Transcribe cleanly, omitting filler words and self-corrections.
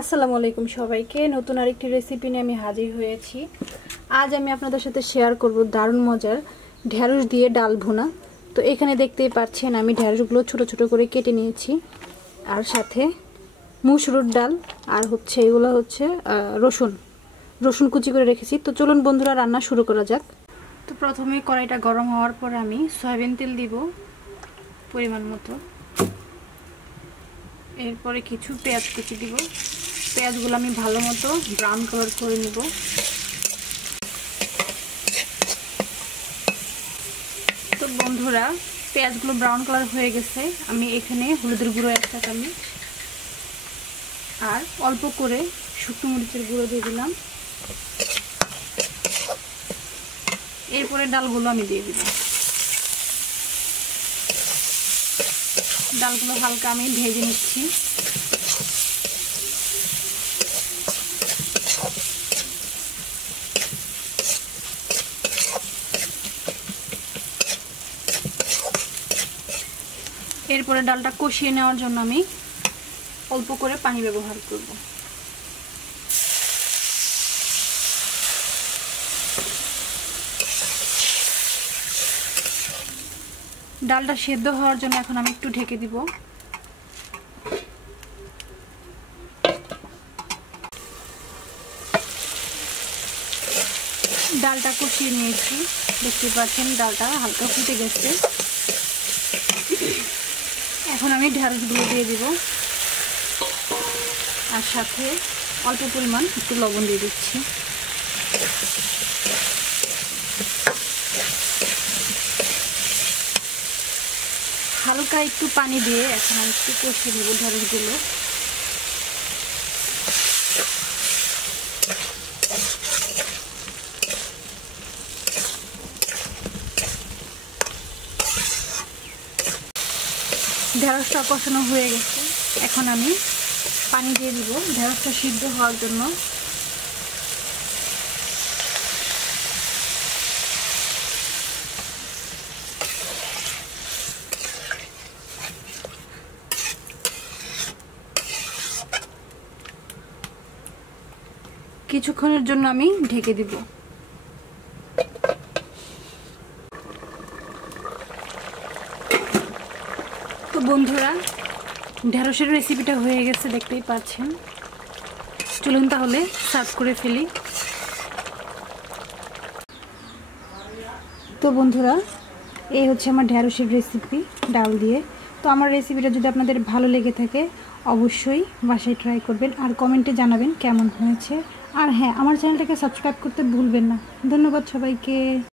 আসসালামু আলাইকুম সবাইকে। নতুন আরেকটি রেসিপি নিয়ে আমি হাজির হয়েছি। আজ আমি আপনাদের সাথে শেয়ার করব দারুণ মজার ঢেঁড়স দিয়ে ডাল ভুনা। তো এখানে দেখতেই পাচ্ছেন আমি ঢেঁড়সগুলো ছোট ছোট করে কেটে নিয়েছি, আর সাথে মুসুরির ডাল আর এগুলো রসুন কুচি করে রেখেছি। তো চলুন বন্ধুরা রান্না শুরু করা যাক। তো প্রথমে কড়াইটা গরম হওয়ার পর আমি সয়াবিন তেল দিব পরিমাণ মতো, এরপরে কিছু পেঁয়াজ কুচি দিব। পেঁয়াজগুলো আমি ভালো মতো ব্রাউন কালার করে নিব। তো বন্ধুরা পেঁয়াজগুলো ব্রাউন কালার হয়ে গেছে, আমি এখানে হলুদের গুঁড়ো 1 চা চামচ আর অল্প করে শুকনো মরিচের গুঁড়ো দিয়ে দিলাম। এরপরে ডালগুলো আমি দিয়ে দিব। ডালগুলো হালকা আমি ভেজে নিচ্ছি। এরপরে ডালটা কষিয়ে নেওয়ার জন্য আমি অল্প করে পানি ব্যবহার করব। ডালটা সেদ্ধ হওয়ার জন্য এখন আমি একটু ঢেকে দিব। ডালটা কষিয়ে নিয়েছি, দেখতে পাচ্ছেন ডালটা হালকা ফুটে গেছে। এখন আমি ঢেঁড়সগুলো দিয়ে দিব আর সাথে অল্প পরিমাণ একটু লবণ দিয়ে দিচ্ছি। হালকা একটু পানি দিয়ে এখন আমি একটু কষিয়ে নেব ঢেঁড়সগুলো। ঢেঁড়সটা কষানো হয়ে গেছে, এখন আমি পানি দিয়ে দিব ঢেঁড়সটা সিদ্ধ হওয়ার জন্য। কিছুক্ষণের জন্য আমি ঢেকে দিব। তো বন্ধুরা ঢেঁড়সের রেসিপিটা হয়ে গেছে, দেখতেই পাচ্ছেন। চলুন তাহলে সার্ভ করে ফেলি। তো বন্ধুরা এই আমার ঢেঁড়সের রেসিপি ডাল দিয়ে। তো আমার রেসিপিটা যদি আপনাদের ভালো লেগে থাকে অবশ্যই বাসায় ট্রাই করবেন আর কমেন্টে জানাবেন কেমন হয়েছে। আর হ্যাঁ, আমার চ্যানেলটাকে সাবস্ক্রাইব করতে ভুলবেন না। ধন্যবাদ সবাইকে।